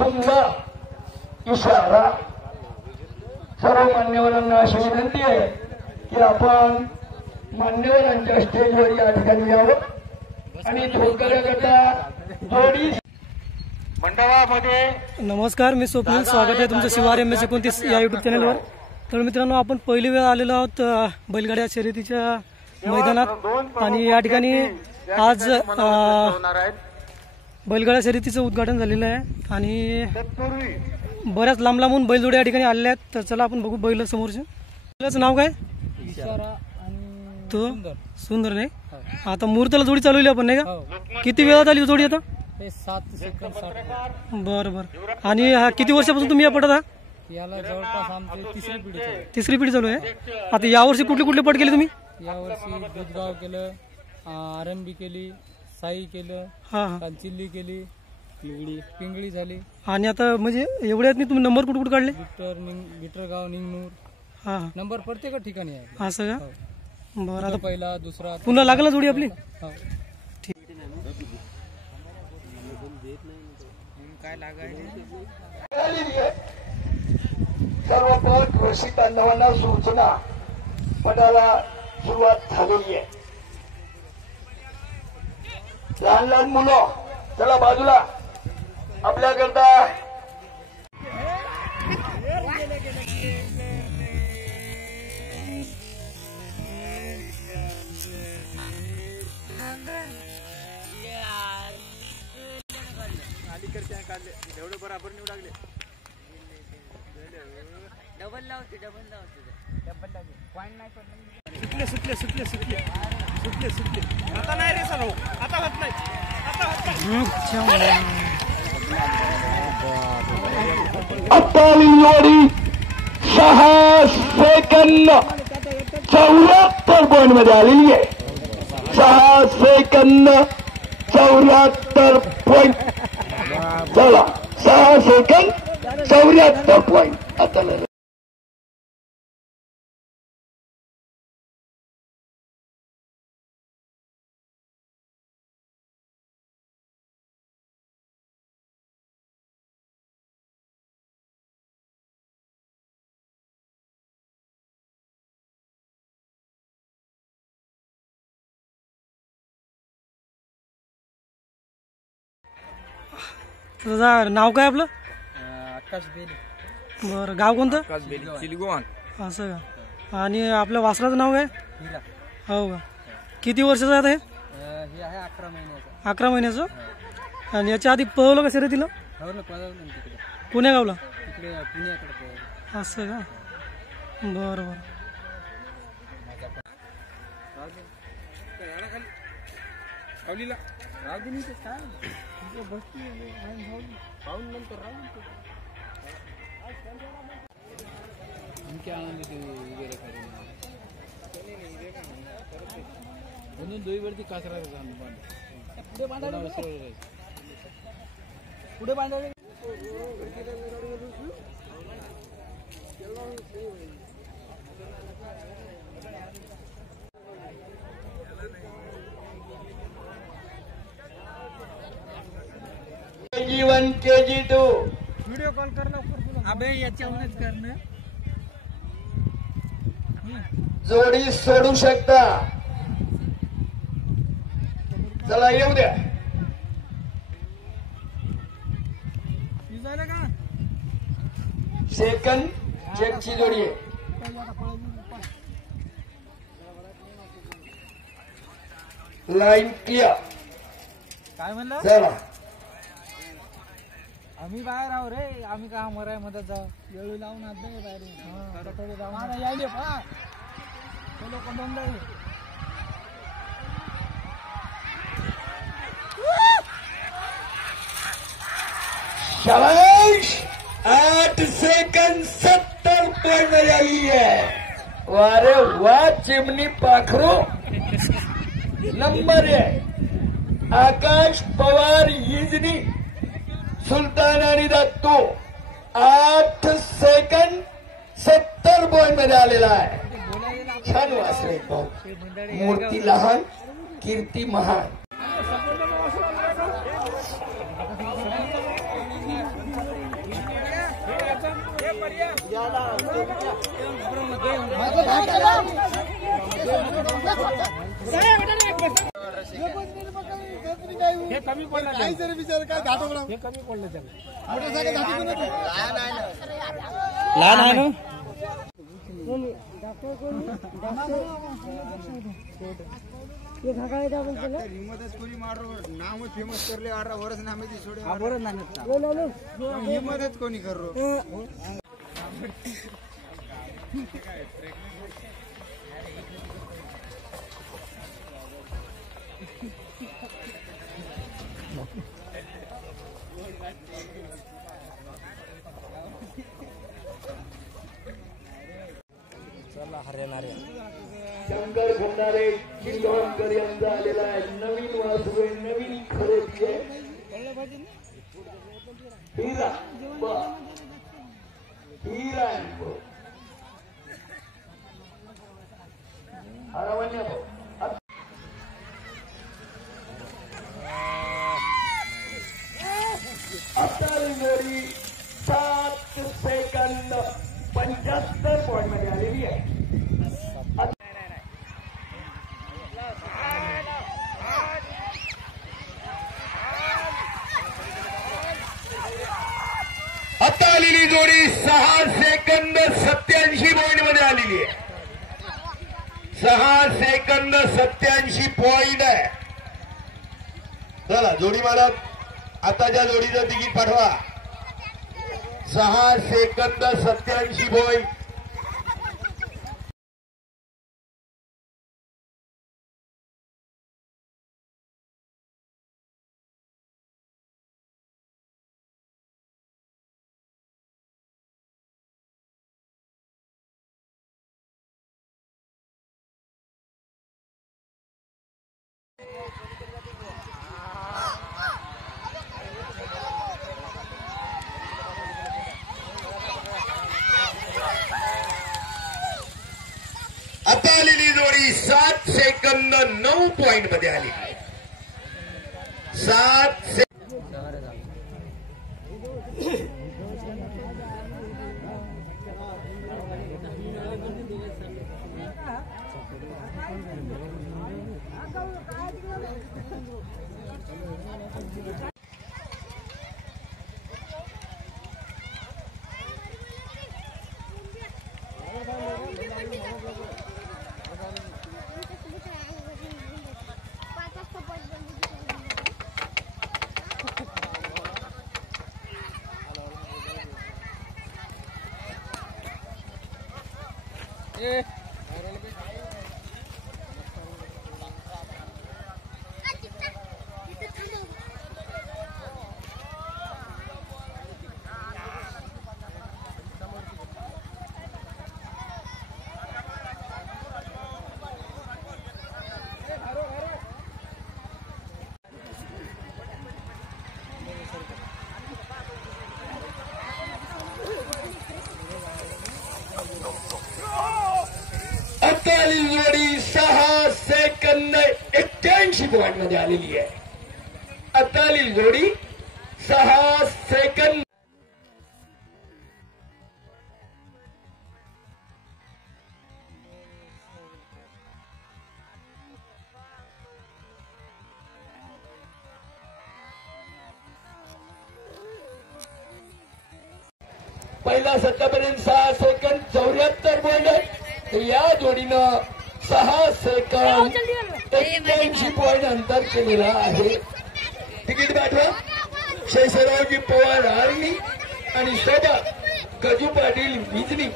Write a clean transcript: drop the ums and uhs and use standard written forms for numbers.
सुंदर इशारा सर्व मान्यवरांना अशी विनंती आहे की आपण मान्यवरांच्या स्टेजवर या ठिकाणी यावं आणि धोलकऱ्या गटा जोडी मंडळामध्ये. नमस्कार, मी स्वप्नील. स्वागत आहे तुमचं शिवार MS29 या युट्यूब चॅनलवर. तर मित्रांनो, आपण पहिली वेळ आलेलो आहोत बैलगाड्या शर्यतीच्या मैदानात आणि या ठिकाणी आज बैलगाड्या शर्यतीचं उद्घाटन झालेलं आहे आणि बऱ्याच लांब लांबून बैलजोड्या या ठिकाणी आलेल्या आहेत. तर चला आपण बघू बैल समोरचे. बैलाचं नाव काय? तो सुंदर नाही. आता मुहूर्ताला जोडी चालवली आपण नाही का? किती वेळात आली जोडी आता? 7 सेकंद 60. बरं बरं. आणि किती वर्षापासून तुम्ही या पटत आहात? याला जवळपास आमची तिसरी पिढी चालू आहे. आता यावर्षी कुठले कुठले पट केले तुम्ही? यावर्षी दुधगाव केलं, आरंभी केली, साई केलं, चिल्ली केली, पिंगळी झाली. आणि आता म्हणजे एवढ्यात तुम्ही नंबर कुठे कुठे काढले? बिटरगाव, निंगनूर नंबर प्रत्येक ठिकाणी आहे. असं का? बरं. आता पहिला दुसरा पुन्हा लागला जोडी आपली. काय लागायचे सर्व पट घोषित बांधवांना सूचना पटाला सुरुवात झालेली आहे. लहान लहान मुलं चला बाजूला. आपल्याकरता एवढं बराबर निवड लागले. डबल लावते पॉइंट नाही. सुटले. आता नाही रे सर, आता होत नाही. आपली जोडी 6 सेकंद 74 पॉइंट मध्ये आलेली आहे. 6 सेकंद 74 पॉइंट. चला 6 सेकंद 74 पॉइंट. आता तुझं नाव काय आपलं? आकाश बेली. बरं. गाव कोणतं? चिलगोवान. असं का? आणि आपल्या वासराचं नाव काय? हो का? किती वर्षाचं आहे हे? आहे 11 महिन्याचं. 11 महिन्याचं. आणि याच्या आधी पळवलं का शर्यतीला? पुण्या गावला? तिकडे पुण्याकडे. असं का? बरं. म्हणून दोईवरती कासरा पुढे बांधावे. KG1 KG2 व्हिडिओ कॉल करणं अबे याच्यावरच करणं. जोडी सोडू शकता. चला येऊ द्या. का सेकंड चेकची जोडी आहे. Line clear. काय म्हणलं? चला आम्ही बाहेर आहो रे. आम्ही का मराय मध्ये जाऊ येळू लावून आत नाही बाहेर जाऊन यायले लोक बंद आहे. शाबाश. 8 सेकंद 70 पॉइंट मध्ये आली आहे. वारे वा चिमणी पाखरू. नंबर आहे आकाश पवार हिजनी सुलतान आणि दत्तू. 8 सेकंद 70 पॉइंट मध्ये आलेला आहे. छान वाचले भाऊ. मूर्ती लहान कीर्ती महान. हे कमी पडलं काही जरी विचार काय घाटवलं हे कमी पडलं त्याला लहान आहे ना हिम्मतच कोणी मारो नाम फेमस करले वरच नामे सोडे हिम्मतच कोणी करो शंकर खंडारे चिंचवडकर यांचा आलेला आहे नवीन वासुवे नवीन खरेदी आहे हिरा हिरा हरवण्य अत्तारी जोडी 7 सेकंद 75 पॉइंट मध्ये आलेली आहे. आता आलेली जोडी 6 सेकंद 87 पॉइंट मध्ये आलेली आहे. 6 सेकंद 87 पॉइंट आहे. चला जोडी मालक आताच्या जोडीचं तिकीट पाठवा. 6 सेकंद 87 पॉइंट. आता आलेली जोडी 7 सेकंद 9 पॉइंट मध्ये आली. 7 आताली जोडी 6 सेकंद 81 पॉइंट मध्ये आलेली आहे. आताली जोडी 6 सेकंद. पहिला सत्तापर्यंत 6 सेकंद 74 पॉइंट आहे. या जोडीनं 6 सेकंद 81 पॉइंट अंतर केलेला आहे. तिकीट पाठवा. शेषरावजी पवार आर्मी आणि सोबत गजू पाटील विजनी.